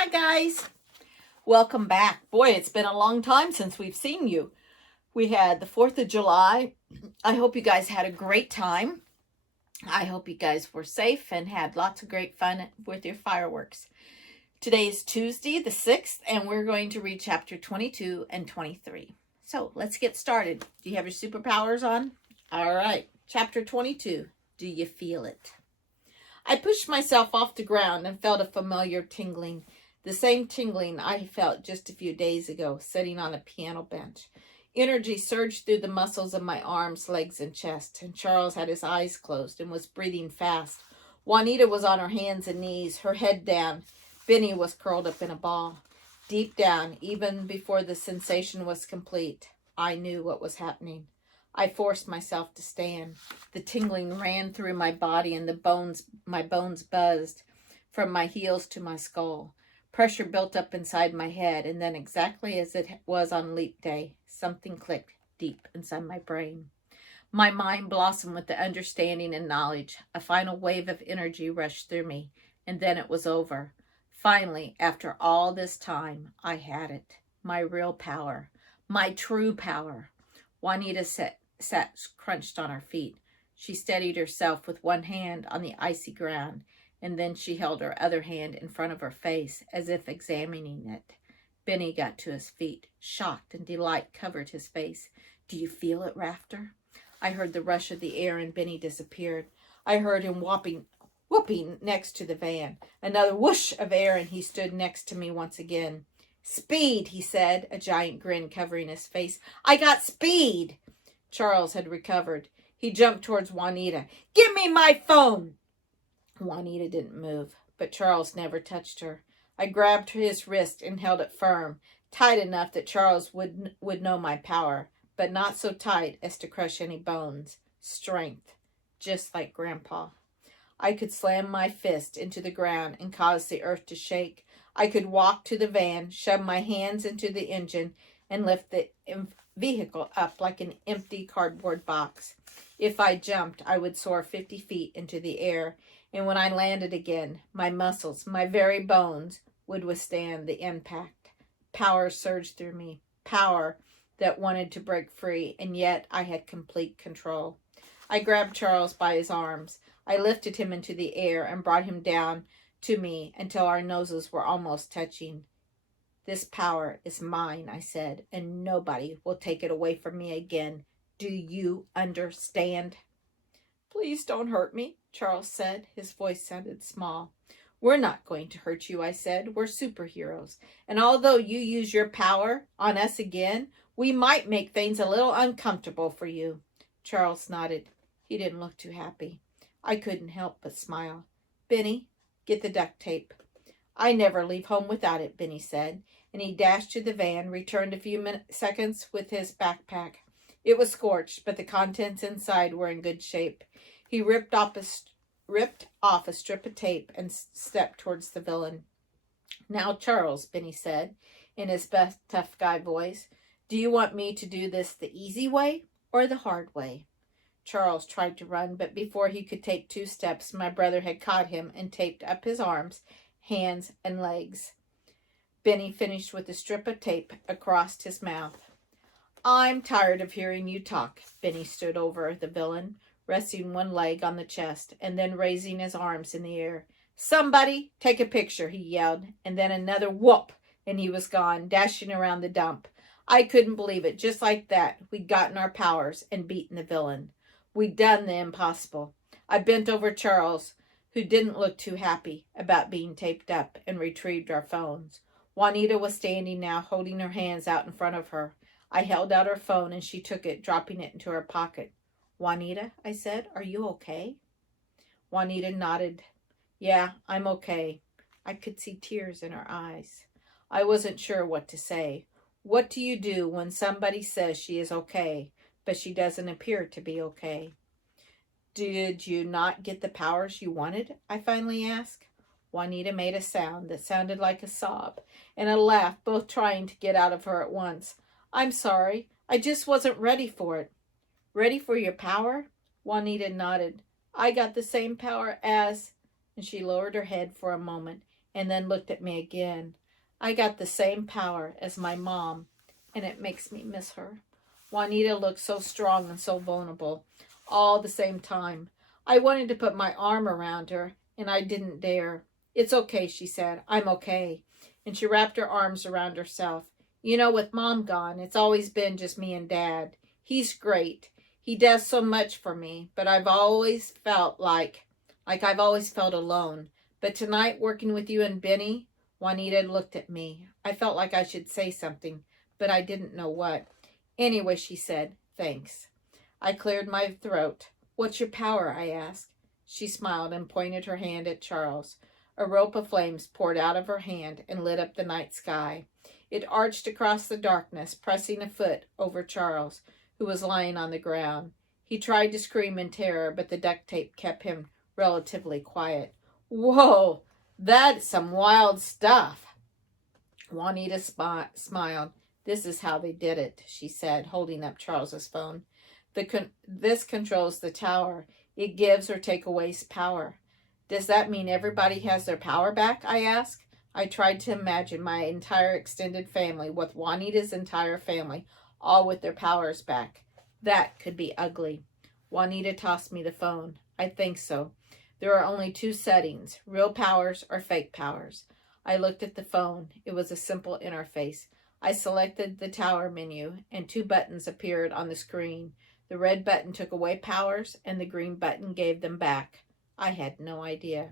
Hi, guys. Welcome back. Boy, it's been a long time since we've seen you. We had the 4th of July. I hope you guys had a great time. I hope you guys were safe and had lots of great fun with your fireworks. Today is Tuesday, the 6th, and we're going to read chapter 22 and 23. So let's get started. Do you have your superpowers on? All right. Chapter 22. Do you feel it? I pushed myself off the ground and felt a familiar tingling. The same tingling I felt just a few days ago, sitting on a piano bench. Energy surged through the muscles of my arms, legs, and chest, and Charles had his eyes closed and was breathing fast. Juanita was on her hands and knees, her head down. Benny was curled up in a ball. Deep down, even before the sensation was complete, I knew what was happening. I forced myself to stand. The tingling ran through my body and my bones buzzed from my heels to my skull. Pressure built up inside my head, and then exactly as it was on leap day, something clicked deep inside my brain. My mind blossomed with the understanding and knowledge. A final wave of energy rushed through me, and then it was over. Finally, after all this time, I had it. My real power. My true power. Juanita sat crunched on her feet. She steadied herself with one hand on the icy ground, and then she held her other hand in front of her face, as if examining it. Benny got to his feet. Shocked and delight covered his face. "Do you feel it, Rafter?" I heard the rush of the air, and Benny disappeared. I heard him whooping next to the van. Another whoosh of air, and he stood next to me once again. "Speed," he said, a giant grin covering his face. "I got speed." Charles had recovered. He jumped towards Juanita. "Give me my phone!" Juanita didn't move, but Charles never touched her. I grabbed his wrist and held it firm, tight enough that Charles would know my power, but not so tight as to crush any bones. Strength, just like Grandpa. I could slam my fist into the ground and cause the earth to shake. I could walk to the van, shove my hands into the engine, and lift the vehicle up like an empty cardboard box. If I jumped, I would soar 50 feet into the air, and when I landed again, my muscles, my very bones, would withstand the impact. Power surged through me, power that wanted to break free, and yet I had complete control. I grabbed Charles by his arms. I lifted him into the air and brought him down to me until our noses were almost touching. "This power is mine," I said, "and nobody will take it away from me again. Do you understand?" "Please don't hurt me," Charles said. His voice sounded small. "We're not going to hurt you," I said. "We're superheroes. And although you use your power on us again, we might make things a little uncomfortable for you." Charles nodded. He didn't look too happy. I couldn't help but smile. "Benny, get the duct tape." "I never leave home without it," Benny said, and he dashed to the van, returned a few seconds with his backpack. It was scorched, but the contents inside were in good shape. He ripped off a strip of tape and stepped towards the villain. "Now, Charles," Benny said, in his best tough guy voice, "do you want me to do this the easy way or the hard way?" Charles tried to run, but before he could take 2 steps, my brother had caught him and taped up his arms, hands, and legs. Benny finished with a strip of tape across his mouth. "I'm tired of hearing you talk." Benny stood over the villain, resting one leg on the chest, and then raising his arms in the air. "Somebody take a picture," he yelled, and then another whoop, and he was gone, dashing around the dump. I couldn't believe it. Just like that, we'd gotten our powers and beaten the villain. We'd done the impossible. I bent over Charles, who didn't look too happy about being taped up, and retrieved our phones. Juanita was standing now, holding her hands out in front of her. I held out her phone, and she took it, dropping it into her pocket. "Juanita," I said, "are you okay?" Juanita nodded. "Yeah, I'm okay." I could see tears in her eyes. I wasn't sure what to say. What do you do when somebody says she is okay, but she doesn't appear to be okay? "Did you not get the powers you wanted?" I finally asked. Juanita made a sound that sounded like a sob and a laugh, both trying to get out of her at once. "I'm sorry. I just wasn't ready for it." "Ready for your power?" Juanita nodded. "I got the same power as—" and she lowered her head for a moment. and then looked at me again. I got the same power as my mom, and it makes me miss her. Juanita looked so strong and so vulnerable all the same time. I wanted to put my arm around her, and I didn't dare. It's okay, she said. I'm okay. And she wrapped her arms around herself. You know, with Mom gone, it's always been just me and Dad. He's great. He does so much for me, but I've always felt like I've always felt alone. But tonight, working with you and Benny, Juanita looked at me. I felt like I should say something, but I didn't know what. Anyway, she said, thanks. I cleared my throat. What's your power? I asked. She smiled and pointed her hand at Charles. A rope of flames poured out of her hand and lit up the night sky. It arched across the darkness, pressing a foot over Charles, who was lying on the ground. He tried to scream in terror, but the duct tape kept him relatively quiet. Whoa, that's some wild stuff. Juanita smiled. This is how they did it, she said, holding up Charles's phone. This controls the tower. It gives or takes away power. Does that mean everybody has their power back? I asked. I tried to imagine my entire extended family, with Juanita's entire family, all with their powers back. That could be ugly. Juanita tossed me the phone. I think so. There are only two settings, real powers or fake powers. I looked at the phone. It was a simple interface. I selected the tower menu, and two buttons appeared on the screen. The red button took away powers, and the green button gave them back. I had no idea.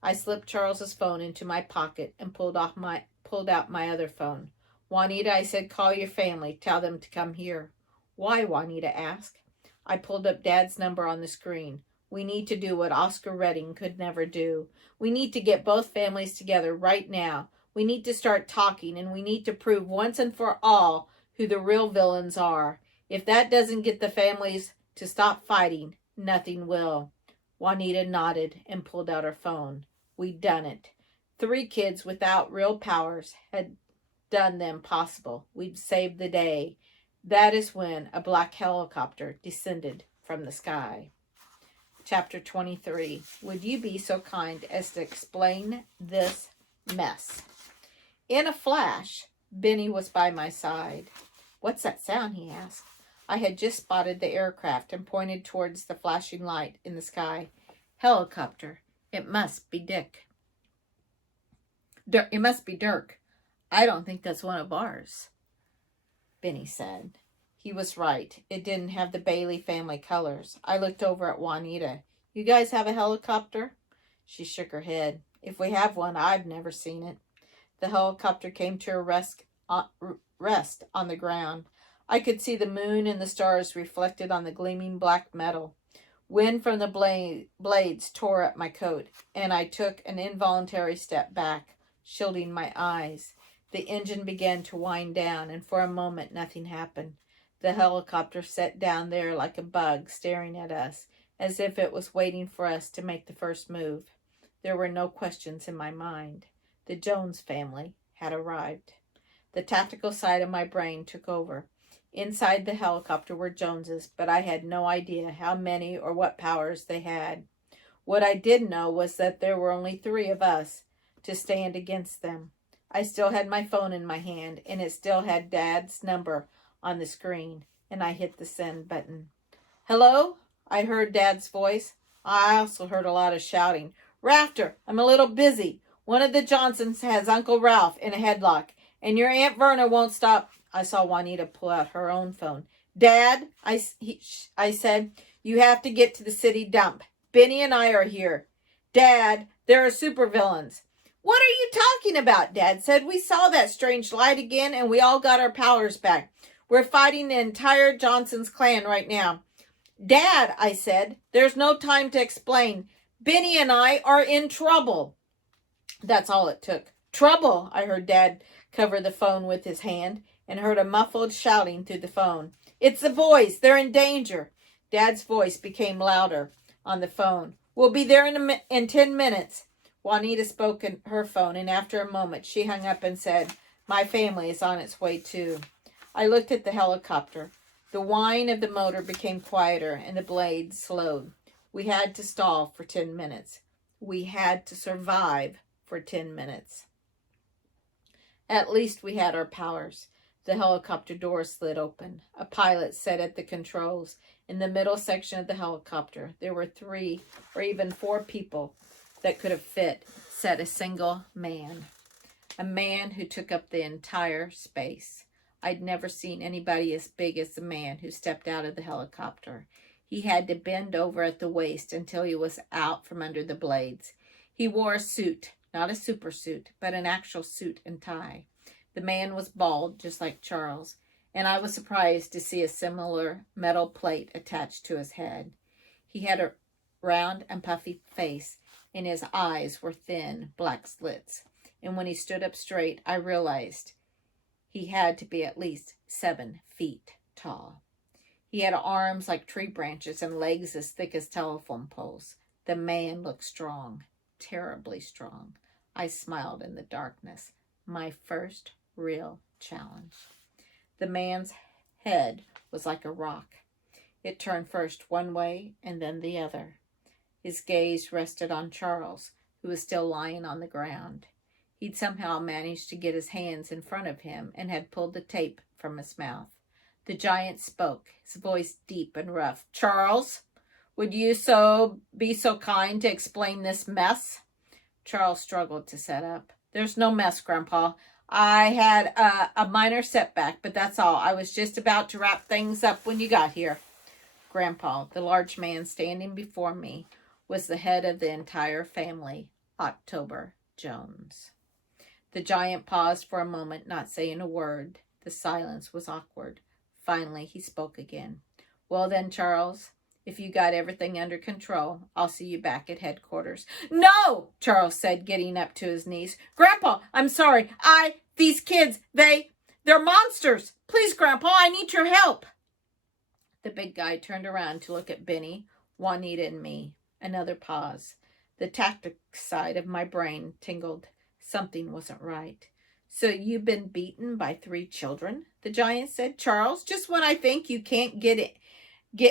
I slipped Charles's phone into my pocket and pulled out my other phone. Juanita, I said, call your family. Tell them to come here. Why? Juanita asked. I pulled up Dad's number on the screen. We need to do what Oscar Redding could never do. We need to get both families together right now. We need to start talking, and we need to prove once and for all who the real villains are. If that doesn't get the families to stop fighting, nothing will. Juanita nodded and pulled out her phone. We'd done it. 3 kids without real powers had done them possible. We'd saved the day. That is when a black helicopter descended from the sky. Chapter 23. Would you be so kind as to explain this mess? In a flash, Benny was by my side. What's that sound? He asked. I had just spotted the aircraft and pointed towards the flashing light in the sky. Helicopter. It must be Dick. It must be Dirk. I don't think that's one of ours, Benny said. He was right. It didn't have the Bailey family colors. I looked over at Juanita. You guys have a helicopter? She shook her head. If we have one, I've never seen it. The helicopter came to a rest on the ground. I could see the moon and the stars reflected on the gleaming black metal. Wind from the blades tore up my coat, and I took an involuntary step back, shielding my eyes. The engine began to wind down, and for a moment nothing happened. The helicopter sat down there like a bug, staring at us, as if it was waiting for us to make the first move. There were no questions in my mind. The Jones family had arrived. The tactical side of my brain took over. Inside the helicopter were Joneses, but I had no idea how many or what powers they had. What I did know was that there were only 3 of us to stand against them. I still had my phone in my hand, and it still had Dad's number on the screen, and I hit the send button. Hello? I heard Dad's voice. I also heard a lot of shouting. Rafter, I'm a little busy. One of the Johnsons has Uncle Ralph in a headlock, and your Aunt Verna won't stop. I saw Juanita pull out her own phone. Dad, I said, you have to get to the city dump. Benny and I are here. Dad, there are supervillains. What are you talking about? Dad said. We saw that strange light again, and we all got our powers back. We're fighting the entire Johnson's clan right now. Dad, I said, there's no time to explain. Benny and I are in trouble. That's all it took. Trouble, I heard Dad cover the phone with his hand, and heard a muffled shouting through the phone. It's the boys. They're in danger. Dad's voice became louder on the phone. We'll be there in 10 minutes. Juanita spoke in her phone, and after a moment she hung up and said, my family is on its way too. I looked at the helicopter. The whine of the motor became quieter, and the blades slowed. We had to stall for 10 minutes. We had to survive for 10 minutes. At least we had our powers. The helicopter door slid open. A pilot sat at the controls. In the middle section of the helicopter, there were 3 or even 4 people that could have sat a single man. A man who took up the entire space. I'd never seen anybody as big as the man who stepped out of the helicopter. He had to bend over at the waist until he was out from under the blades. He wore a suit, not a super suit, but an actual suit and tie. The man was bald, just like Charles, and I was surprised to see a similar metal plate attached to his head. He had a round and puffy face, and his eyes were thin, black slits. And when he stood up straight, I realized he had to be at least 7 feet tall. He had arms like tree branches and legs as thick as telephone poles. The man looked strong, terribly strong. I smiled in the darkness. My first real challenge. The man's head was like a rock. It turned first one way and then the other. His gaze rested on Charles, who was still lying on the ground. He'd somehow managed to get his hands in front of him and had pulled the tape from his mouth. The giant spoke, his voice deep and rough. "Charles, would you be so kind to explain this mess?" Charles struggled to sit up. "There's no mess, Grandpa. I had a minor setback, but that's all. I was just about to wrap things up when you got here." Grandpa, the large man standing before me, was the head of the entire family, October Jones. The giant paused for a moment, not saying a word. The silence was awkward. Finally, he spoke again. "Well then, Charles, if you got everything under control, I'll see you back at headquarters." "No!" Charles said, getting up to his knees. "Grandpa, I'm sorry. These kids, they're monsters. Please, Grandpa, I need your help." The big guy turned around to look at Benny, Juanita, and me. Another pause. The tactics side of my brain tingled. Something wasn't right. "So you've been beaten by 3 children?" the giant said. "Charles, just when I think you can't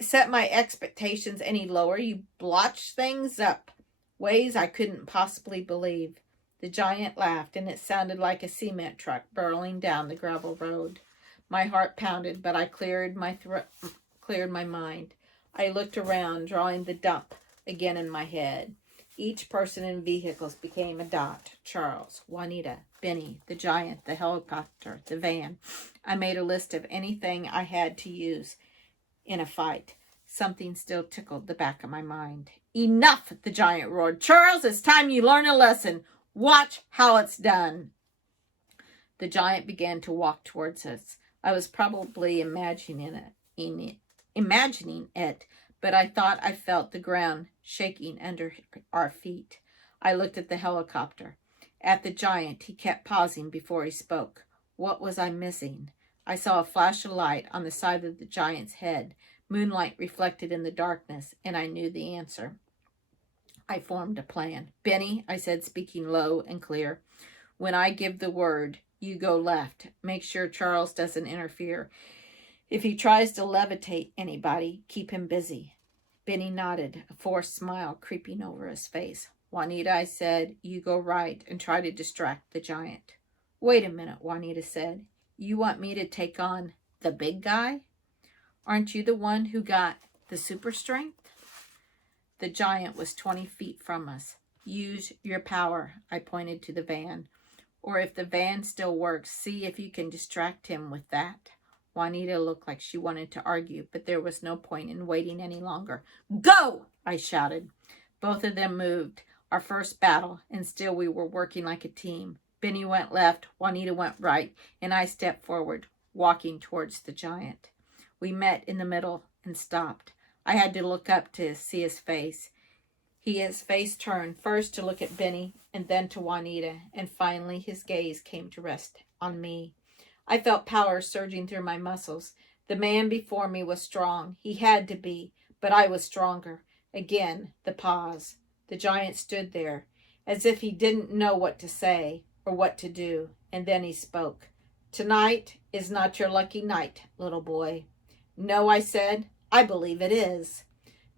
set my expectations any lower, you blotch things up. Ways I couldn't possibly believe." The giant laughed, and it sounded like a cement truck barreling down the gravel road. My heart pounded, but I cleared my mind. I looked around, drawing the dump again in my head. Each person in vehicles became a dot. Charles, Juanita, Benny, the giant, the helicopter, the van. I made a list of anything I had to use in a fight. Something still tickled the back of my mind. "Enough!" the giant roared. "Charles, it's time you learn a lesson. Watch how it's done." The giant began to walk towards us. I was probably imagining it, but I thought I felt the ground shaking under our feet. I looked at the helicopter. At the giant, he kept pausing before he spoke. What was I missing? I saw a flash of light on the side of the giant's head, moonlight reflected in the darkness, and I knew the answer. I formed a plan. "Benny," I said, speaking low and clear, "when I give the word, you go left. Make sure Charles doesn't interfere. If he tries to levitate anybody, keep him busy." Benny nodded, a forced smile creeping over his face. "Juanita," I said, "you go right and try to distract the giant." "Wait a minute," Juanita said. "You want me to take on the big guy? Aren't you the one who got the super strength?" The giant was 20 feet from us. "Use your power," I pointed to the van. "Or if the van still works, see if you can distract him with that." Juanita looked like she wanted to argue, but there was no point in waiting any longer. "Go!" I shouted. Both of them moved. Our first battle, and still we were working like a team. Benny went left, Juanita went right, and I stepped forward, walking towards the giant. We met in the middle and stopped. I had to look up to see his face. His face turned first to look at Benny and then to Juanita, and finally his gaze came to rest on me. I felt power surging through my muscles. The man before me was strong. He had to be, but I was stronger. Again, the pause. The giant stood there, as if he didn't know what to say or what to do, and then he spoke. "Tonight is not your lucky night, little boy." "No," I said. "I believe it is."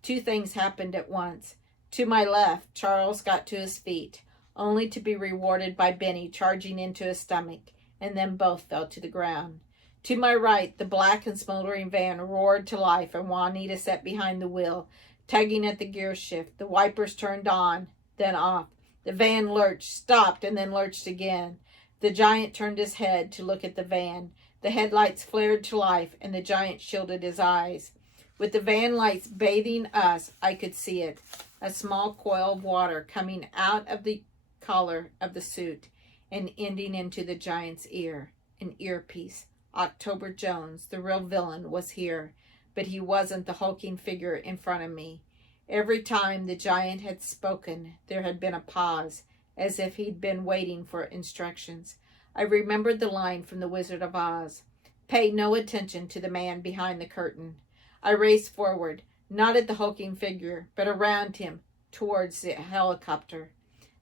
2 things happened at once. To my left, Charles got to his feet. only to be rewarded by Benny charging into his stomach, and then both fell to the ground. To my right, the black and smoldering van roared to life, and Juanita sat behind the wheel, tugging at the gear shift. The wipers turned on, then off. The van lurched, stopped, and then lurched again. The giant turned his head to look at the van. The headlights flared to life, and the giant shielded his eyes. With the van lights bathing us, I could see it. A small coil of water coming out of the collar of the suit and ending into the giant's ear. An earpiece. October Jones, the real villain, was here, but he wasn't the hulking figure in front of me. Every time the giant had spoken, there had been a pause, as if he'd been waiting for instructions. I remembered the line from The Wizard of Oz. Pay no attention to the man behind the curtain. I raced forward, not at the hulking figure, but around him, towards the helicopter.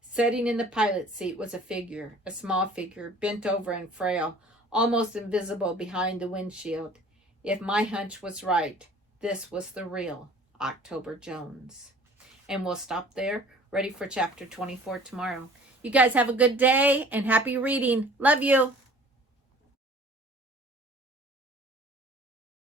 Sitting in the pilot's seat was a figure, a small figure, bent over and frail, almost invisible behind the windshield. If my hunch was right, this was the real October Jones. And we'll stop there, ready for chapter 24 tomorrow. You guys have a good day and happy reading. Love you.